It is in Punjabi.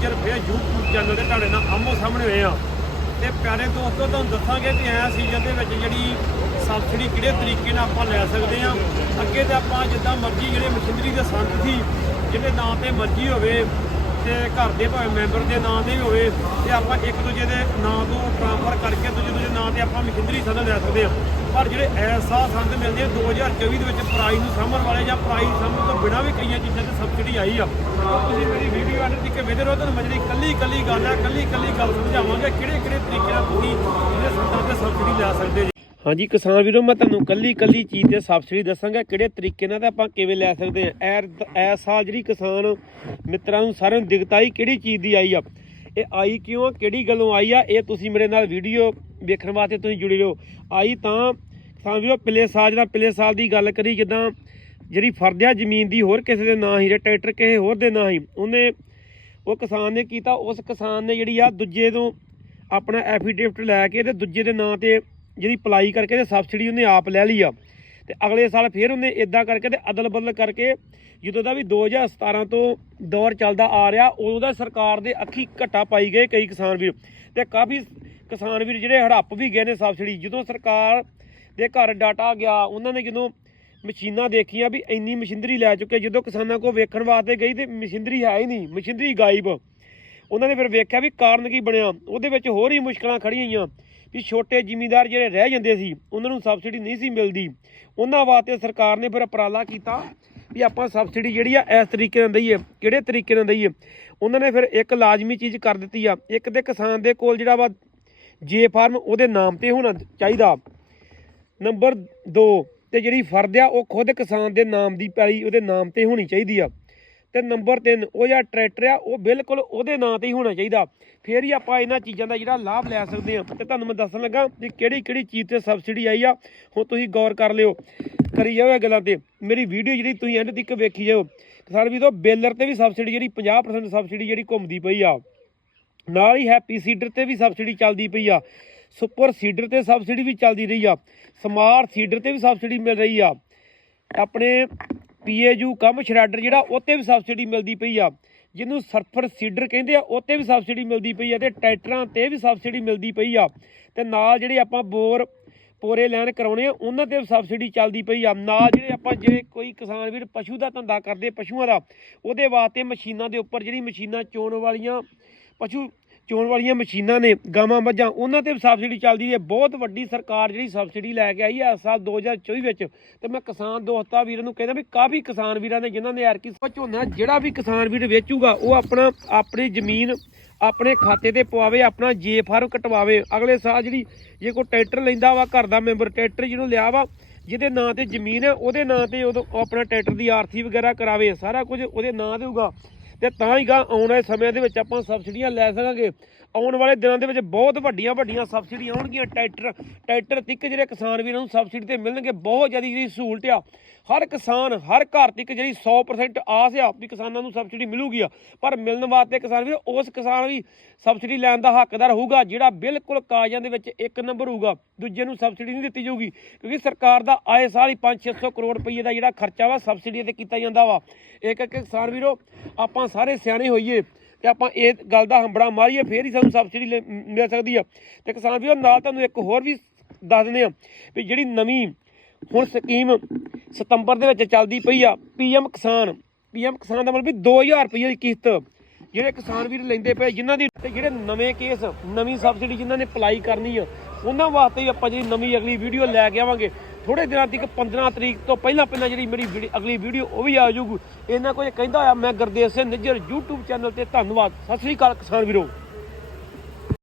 ਨਿੱਜਰ ਫੇਰ YouTube ਚੈਨਲ ਤੇ ਤੁਹਾਡੇ ਨਾਲ ਆਮੋ ਸਾਹਮਣੇ ਹੋਏ ਆ। ਤੇ ਪਿਆਰੇ ਦੋਸਤੋ, ਤੁਹਾਨੂੰ ਦੱਸਾਂਗੇ ਕਿ ਐ ਸੀਜ਼ਨ ਦੇ ਵਿੱਚ ਜਿਹੜੀ ਸਬਸਿਡੀ ਕਿਹੜੇ ਤਰੀਕੇ ਨਾਲ ਆਪਾਂ ਲੈ ਸਕਦੇ ਆ। ਅੱਗੇ ਤੇ ਆਪਾਂ ਜਿੱਦਾਂ ਮਰਜ਼ੀ ਜਿਹੜੇ ਮਸ਼ੀਨਰੀ ਦੇ ਸੰਦ ਸੀ, ਜਿਹਦੇ ਨਾਂ ਤੇ ਮਰਜ਼ੀ ਹੋਵੇ ਤੇ ਘਰ ਦੇ ਭਾਵੇਂ ਮੈਂਬਰ ਦੇ ਨਾਂ ਤੇ ਵੀ ਹੋਵੇ ਤੇ ਆਪਾਂ ਇੱਕ ਦੂਜੇ ਦੇ ਨਾਂ ਤੋਂ ਟ੍ਰਾਂਸਫਰ ਕਰਕੇ ਦੂਜੇ ਦੂਜੇ ਨਾਂ ਤੇ ਆਪਾਂ ਮਸ਼ੀਨਰੀ ਸੰਦ ਲੈ ਸਕਦੇ ਆ ਪਰ ਜਿਹੜੇ ਐਸਾ ਸੰਦ ਮਿਲਦੇ ਆ 2024 ਦੇ ਵਿੱਚ ਪ੍ਰਾਈਸ ਨੂੰ ਸਾਂਭਣ ਵਾਲੇ ਜਾਂ ਪ੍ਰਾਈਸ ਸਾਂਭਣ ਤੋਂ ਬਿਨਾਂ ਵੀ ਕਈਆਂ ਚੀਜ਼ਾਂ ਤੇ ਸਬਸਿਡੀ ਆਈ ਆ। ਤੁਸੀਂ ਮੇਰੀ ਵੀਡੀਓ ਆਡ ਤੱਕ ਵੇਖਦੇ ਰਹੋ, ਤੁਹਾਨੂੰ ਮੈਂ ਜਿਹੜੀ ਕੱਲੀ ਕੱਲੀ ਗੱਲ ਆ ਕੱਲੀ ਕੱਲੀ ਗੱਲ ਸਮਝਾਵਾਂਗੇ ਕਿਹੜੇ ਕਿਹੜੇ ਤਰੀਕੇ ਨਾਲ ਤੁਸੀਂ ਇਹਦੇ ਸੰਦਾਂ ਤੇ ਸਬਸਿਡੀ ਲੈ ਸਕਦੇ ਹਾਂਜੀ ਕਿਸਾਨ ਵੀਰੋ, ਮੈਂ ਤੁਹਾਨੂੰ ਕੱਲੀ ਕੱਲੀ ਚੀਜ਼ ਤੇ ਸਬਸਿਡੀ ਦੱਸਾਂਗਾ, ਕਿਹੜੇ ਤਰੀਕੇ ਨਾਲ ਤੇ ਆਪਾਂ ਕਿਵੇਂ ਲੈ ਸਕਦੇ ਆ ਐ ਐ ਸਾਲ ਜਿਹੜੀ ਕਿਸਾਨ ਮਿੱਤਰਾਂ ਨੂੰ ਸਾਰਿਆਂ ਨੂੰ ਦਿੱਕਤ ਆਈ, ਕਿਹੜੀ ਚੀਜ਼ ਦੀ ਆਈ ਆ? ਇਹ ਆਈ ਕਿਉਂ ਆ? ਕਿਹੜੀ ਗੱਲੋਂ ਆਈ ਆ? ਇਹ ਤੁਸੀਂ ਮੇਰੇ ਨਾਲ ਵੀਡੀਓ ਵੇਖਣ ਵਾਸਤੇ ਤੁਸੀਂ ਜੁੜੇ ਰਹੋ। ਆਈ ਤਾਂ ਕਿਸਾਨ ਵੀਰੋ, ਪਿਛਲੇ ਸਾਲ ਜਿਹੜਾ ਪਿਛਲੇ ਸਾਲ ਦੀ ਗੱਲ ਕਰੀ, ਜਿੱਦਾਂ ਜਿਹੜੀ ਫਰਦਿਆ ਜ਼ਮੀਨ ਦੀ, ਹੋਰ ਕਿਸੇ ਦੇ ਨਾਂ ਹੀ ਜਾਂ ਟਰੈਕਟਰ ਕਿਸੇ ਹੋਰ ਦੇ ਨਾਂ ਹੀ ਉਹਨੇ ਉਹ ਕਿਸਾਨ ਨੇ ਕੀਤਾ, ਉਸ ਕਿਸਾਨ ਨੇ ਜਿਹੜੀ ਆ ਦੂਜੇ ਤੋਂ ਆਪਣਾ ਐਫੀਡੇਵਿਟ ਲੈ ਕੇ ਤੇ ਦੂਜੇ ਦੇ ਨਾਂ ਤੇ ਜਿਹੜੀ ਅਪਲਾਈ ਕਰਕੇ ਤੇ ਸਬਸਿਡੀ ਉਹਨੇ ਆਪ ਲੈ ਲਈ ਆ। ਤੇ ਅਗਲੇ ਸਾਲ ਫਿਰ ਉਹਨੇ ਇਦਾਂ ਕਰਕੇ ਤੇ ਅਦਲ ਬਦਲ ਕਰਕੇ ਜਦੋਂ ਦਾ ਵੀ 2017 ਤੋਂ ਦੌਰ ਚੱਲਦਾ ਆ ਰਿਹਾ, ਉਦੋਂ ਦਾ ਸਰਕਾਰ ਦੇ ਅੱਖੀ ਘਟਾ ਪਾਈ ਗਏ ਕਈ ਕਿਸਾਨ ਵੀਰ। ਤੇ ਕਾਫੀ ਕਿਸਾਨ ਵੀਰ ਜਿਹੜੇ ਹੜੱਪ ਵੀ ਗਏ ਨੇ ਸਬਸਿਡੀ। ਜਦੋਂ ਸਰਕਾਰ ਦੇ ਘਰ ਡਾਟਾ ਗਿਆ, ਉਹਨਾਂ ਨੇ ਜਦੋਂ ਮਸ਼ੀਨਾਂ ਦੇਖੀਆਂ ਵੀ ਇੰਨੀ ਮਸ਼ੀਨਰੀ ਲੈ ਚੁੱਕੇ, ਜਦੋਂ ਕਿਸਾਨਾਂ ਕੋ ਵੇਖਣ ਵਾਸਤੇ ਗਈ ਤੇ ਮਸ਼ੀਨਰੀ ਹੈ ਹੀ ਨਹੀਂ, ਮਸ਼ੀਨਰੀ ਗਾਇਬ। ਉਹਨਾਂ ਨੇ ਫਿਰ ਵੇਖਿਆ ਵੀ ਕਾਰਨ ਕੀ ਬਣਿਆ। ਉਹਦੇ ਵਿੱਚ ਹੋਰ ਹੀ ਮੁਸ਼ਕਲਾਂ ਖੜੀਆਂ ਹੋਈਆਂ। ਵੀ ਛੋਟੇ ਜ਼ਿਮੀਂਦਾਰ ਜਿਹੜੇ ਰਹਿ ਜਾਂਦੇ ਸੀ, ਉਹਨਾਂ ਨੂੰ ਸਬਸਿਡੀ ਨਹੀਂ ਸੀ ਮਿਲਦੀ। ਉਹਨਾਂ ਵਾਸਤੇ ਸਰਕਾਰ ਨੇ ਫਿਰ ਉਪਰਾਲਾ ਕੀਤਾ ਵੀ ਆਪਾਂ ਸਬਸਿਡੀ ਜਿਹੜੀ ਆ, ਇਸ ਤਰੀਕੇ ਨਾਲ ਦਈਏ, ਕਿਹੜੇ ਤਰੀਕੇ ਨਾਲ ਦਈਏ। ਉਹਨਾਂ ਨੇ ਫਿਰ ਇੱਕ ਲਾਜ਼ਮੀ ਚੀਜ਼ ਕਰ ਦਿੱਤੀ ਆ, ਇੱਕ ਤੇ ਕਿਸਾਨ ਦੇ ਕੋਲ ਜਿਹੜਾ ਵਾ ਜੇ ਫਾਰਮ ਉਹਦੇ ਨਾਮ ਤੇ ਹੋਣਾ ਚਾਹੀਦਾ। ਨੰਬਰ 2 ਤੇ ਜਿਹੜੀ ਫਰਦ ਆ, ਉਹ ਖੁਦ ਕਿਸਾਨ ਦੇ ਨਾਮ ਦੀ ਪੈਲੀ ਉਹਦੇ ਨਾਮ ਤੇ ਹੋਣੀ ਚਾਹੀਦੀ ਆ। ਤੇ ਨੰਬਰ 3 ਉਹ ਜਿਹੜਾ ਟਰੈਕਟਰ ਆ, ਉਹ ਬਿਲਕੁਲ ਉਹਦੇ ਨਾਂ ਤੇ ਹੀ ਹੋਣਾ ਚਾਹੀਦਾ। ਫੇਰ ਹੀ ਆਪਾਂ ਇਹਨਾਂ ਚੀਜ਼ਾਂ ਦਾ ਜਿਹੜਾ ਲਾਭ ਲੈ ਸਕਦੇ ਆ ਤੇ ਤੁਹਾਨੂੰ ਮੈਂ ਦੱਸਣ ਲੱਗਾ ਵੀ ਕਿਹੜੀ ਕਿਹੜੀ ਚੀਜ਼ ਤੇ ਸਬਸਿਡੀ ਆਈ ਆ। ਹੁਣ ਤੁਸੀਂ ਗੌਰ ਕਰ ਲਿਓ। ਕਰੀ ਜਾਓ ਇਹ ਗੱਲਾਂ ਤੇ। ਮੇਰੀ ਵੀਡੀਓ ਜਿਹੜੀ ਤੁਸੀਂ ਐਂਡ ਤੱਕ ਵੇਖੀ ਜਾਓ। ਕਿਸਾਨ ਵੀ ਬੇਲਰ ਤੇ ਵੀ ਸਬਸਿਡੀ ਜਿਹੜੀ 50% ਸਬਸਿਡੀ ਜਿਹੜੀ ਘੁੰਮਦੀ ਪਈ ਆ। ਨਾਲ ਹੀ ਹੈਪੀ ਸੀਡਰ ਤੇ ਵੀ ਸਬਸਿਡੀ ਚੱਲਦੀ ਪਈ ਆ। ਸੁਪਰ ਸੀਡਰ ਤੇ ਸਬਸਿਡੀ ਵੀ ਚੱਲਦੀ ਰਹੀ ਆ। ਸਮਾਰਟ ਸੀਡਰ ਤੇ ਵੀ ਸਬਸਿਡੀ ਮਿਲ ਰਹੀ ਆ। ਆਪਣੇ ਪੀਏਯੂ ਕੰਮ ਸ਼ਰੈਡਰ ਜਿਹੜਾ ਉੱਤੇ ਵੀ ਸਬਸਿਡੀ ਮਿਲਦੀ ਪਈ ਆ। ਜਿਹਨੂੰ ਸਰਫਰ ਸੀਡਰ ਕਹਿੰਦੇ ਆ ਉੱਤੇ ਵੀ ਸਬਸਿਡੀ ਮਿਲਦੀ ਪਈ ਆ ਤੇ ਟਰੈਕਟਰਾਂ ਤੇ ਵੀ ਸਬਸਿਡੀ ਮਿਲਦੀ ਪਈ ਆ। ਤੇ ਨਾਲ ਜਿਹੜੇ ਆਪਾਂ ਬੋਰ, ਪੋਰੇ ਲੈਣ ਕਰਾਉਣੇ ਆ, ਉਹਨਾਂ ਤੇ ਵੀ ਸਬਸਿਡੀ ਚੱਲਦੀ ਪਈ ਆ। ਨਾਲ ਜਿਹੜੇ ਆਪਾਂ ਜਿਹੜੇ ਕੋਈ ਕਿਸਾਨ ਵੀਰ ਪਸ਼ੂ ਦਾ ਧੰਦਾ ਕਰਦੇ, ਪਸ਼ੂਆਂ ਦਾ, ਉਹਦੇ ਵਾਸਤੇ ਮਸ਼ੀਨਾਂ ਦੇ ਉੱਪਰ ਜਿਹੜੀ ਮਸ਼ੀਨਾਂ ਚੋਣ ਵਾਲੀਆਂ ਪਸ਼ੂ ਚੋਣ ਵਾਲੀਆਂ ਮਸ਼ੀਨਾਂ ਨੇ, ਗਾਵਾਂ ਮੱਝਾਂ, ਉਹਨਾਂ ਤੇ ਵੀ ਸਬਸਿਡੀ ਚੱਲਦੀ ਹੈ। ਬਹੁਤ ਵੱਡੀ ਸਰਕਾਰ ਜਿਹੜੀ ਸਬਸਿਡੀ ਲੈ ਕੇ ਆਈ ਹੈ ਇਸ ਸਾਲ 2024 ਵਿੱਚ। ਤੇ ਮੈਂ ਕਿਸਾਨ ਦੋਸਤਾਂ ਵੀਰਾਂ ਨੂੰ ਕਹਿੰਦਾ ਵੀ ਕਾਫੀ ਕਿਸਾਨ ਵੀਰਾਂ ਨੇ ਜਿਨ੍ਹਾਂ ਨੇ ਐਰਕੀ ਝੋਨਾ ਜਿਹੜਾ ਵੀ ਕਿਸਾਨ ਵੀਰ ਵੇਚੂਗਾ, ਉਹ ਆਪਣਾ, ਆਪਣੀ ਜ਼ਮੀਨ ਆਪਣੇ ਖਾਤੇ ਤੇ ਪਵਾਵੇ, ਆਪਣਾ ਜੇ ਫਾਰਮ ਕਟਵਾਵੇ। ਅਗਲੇ ਸਾਲ ਜਿਹੜੀ, ਜੇ ਕੋਈ ਟਰੈਕਟਰ ਲੈਂਦਾ ਵਾ, ਘਰ ਦਾ ਮੈਂਬਰ ਟਰੈਕਟਰ ਜਿਹਨੂੰ ਲਿਆ ਵਾ, ਜਿਹਦੇ ਨਾਂ ਤੇ ਜ਼ਮੀਨ ਹੈ, ਉਹਦੇ ਨਾਂ ਤੇ ਉਹ ਆਪਣਾ ਟਰੈਕਟਰ ਦੀ ਆਰਥੀ ਵਗੈਰਾ ਕਰਾਵੇ, ਸਾਰਾ ਕੁਝ ਉਹਦੇ ਨਾਂ ਦੇ ਹੋਊਗਾ। ਤੇ ਤਾਂ ਹੀ ਗਾ ਆਉਣ ਵਾਲੇ ਸਮਿਆਂ ਦੇ ਵਿੱਚ ਆਪਾਂ ਸਬਸਿਡੀਆਂ ਲੈ ਸਕਾਂਗੇ। ਆਉਣ ਵਾਲੇ ਦਿਨਾਂ ਦੇ ਵਿੱਚ ਬਹੁਤ ਵੱਡੀਆਂ ਵੱਡੀਆਂ ਸਬਸਿਡੀਆਂ ਆਉਣਗੀਆਂ। ਟਰੈਕਟਰ ਟਰੈਕਟਰ ਤੱਕ ਜਿਹੜੇ ਕਿਸਾਨ ਵੀਰਾਂ ਨੂੰ ਸਬਸਿਡੀ ਤੇ ਮਿਲਣਗੇ, ਬਹੁਤ ਜ਼ਿਆਦਾ ਜਿਹੜੀ ਸਹੂਲਤ ਆ। ਹਰ ਕਿਸਾਨ, ਹਰ ਘਰ ਤੱਕ ਜਿਹੜੀ 100% ਆਸ ਆ ਵੀ ਕਿਸਾਨਾਂ ਨੂੰ ਸਬਸਿਡੀ ਮਿਲੂਗੀ ਆ। ਪਰ ਮਿਲਣ ਵਾਸਤੇ ਕਿਸਾਨ ਵੀ ਉਸ ਕਿਸਾਨ ਵੀ ਸਬਸਿਡੀ ਲੈਣ ਦਾ ਹੱਕਦਾਰ ਹੋਊਗਾ, ਜਿਹੜਾ ਬਿਲਕੁਲ ਕਾਜਾਂ ਦੇ ਵਿੱਚ ਇੱਕ ਨੰਬਰ ਹੋਊਗਾ। ਦੂਜੇ ਨੂੰ ਸਬਸਿਡੀ ਨਹੀਂ ਦਿੱਤੀ ਜਾਊਗੀ, ਕਿਉਂਕਿ ਸਰਕਾਰ ਦਾ ਆਏ ਸਾਲ ਹੀ 5-600 ਕਰੋੜ ਰੁਪਏ ਦਾ ਜਿਹੜਾ ਖਰਚਾ ਵਾ, ਸਬਸਿਡੀ ਤੇ ਕੀਤਾ ਜਾਂਦਾ ਵਾ। ਇੱਕ ਇੱਕ ਕਿਸਾਨ ਵੀਰੋ, ਆਪਾਂ ਸਾਰੇ ਸਿਆਣੇ ਹੋਈਏ ਤੇ ਆਪਾਂ ਇਹ ਗੱਲ ਦਾ ਹੰਬੜਾ ਮਾਰੀਏ, ਫੇਰ ਹੀ ਸਾਨੂੰ ਸਬਸਿਡੀ ਲੈ- ਮਿਲ ਸਕਦੀ ਆ। ਤੇ ਕਿਸਾਨ ਵੀਰੋ, ਨਾਲ ਤੁਹਾਨੂੰ ਇੱਕ ਹੋਰ ਵੀ ਦੱਸ ਦਿੰਦੇ ਆ ਵੀ ਜਿਹੜੀ ਨਵੀਂ ਹੁਣ ਸਕੀਮ ਸਤੰਬਰ ਦੇ ਵਿੱਚ ਚੱਲਦੀ ਪਈ ਆ, ਪੀਐਮ ਕਿਸਾਨ ਪੀਐਮ ਕਿਸਾਨ ਦਾ ਮਤਲਬ ਵੀ 2000 ਰੁਪਏ ਦੀ ਕਿਸ਼ਤ ਜਿਹੜੇ ਕਿਸਾਨ ਵੀਰ ਲੈਂਦੇ ਪਏ, ਜਿਨ੍ਹਾਂ ਦੀ ਤੇ ਜਿਹੜੇ ਨਵੇਂ ਕੇਸ, ਨਵੀਂ ਸਬਸਿਡੀ ਜਿਨ੍ਹਾਂ ਨੇ ਅਪਲਾਈ ਕਰਨੀ ਆ, ਉਹਨਾਂ ਵਾਸਤੇ ਵੀ ਆਪਾਂ ਜਿਹੜੀ ਨਵੀਂ ਅਗਲੀ ਵੀਡੀਓ ਲੈ ਕੇ ਆਵਾਂਗੇ। ਥੋੜੇ ਦਿਨਾਂ ਤੱਕ 15 ਤਰੀਕ ਤੋਂ ਪਹਿਲਾਂ ਪਹਿਲਾਂ ਜਿਹੜੀ ਮੇਰੀ ਵੀਡੀ- ਅਗਲੀ ਵੀਡੀਓ ਉਹ ਵੀ ਆ ਜਾਊਗੀ। ਇਹਨਾਂ ਕੋਈ ਕਹਿੰਦਾ ਹੋਇਆ, ਮੈਂ ਗੁਰਦੇਵ ਸਿੰਘ ਨਿੱਜਰ YouTube ਚੈਨਲ ਤੇ ਧੰਨਵਾਦ। ਸਤਿ ਸ੍ਰੀ ਅਕਾਲ ਕਿਸਾਨ ਵੀਰੋ।